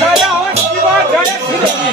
জয় হো শিব জয় Shri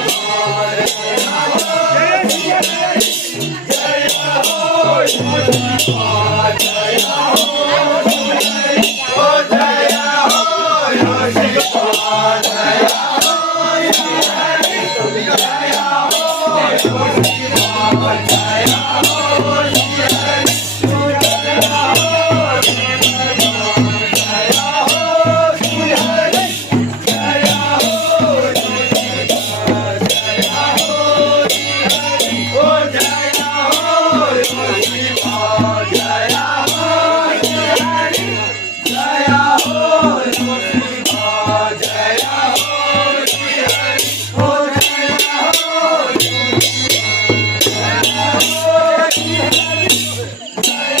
Yeah.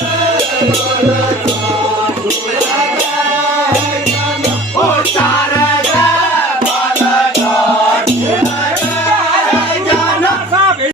Thank you.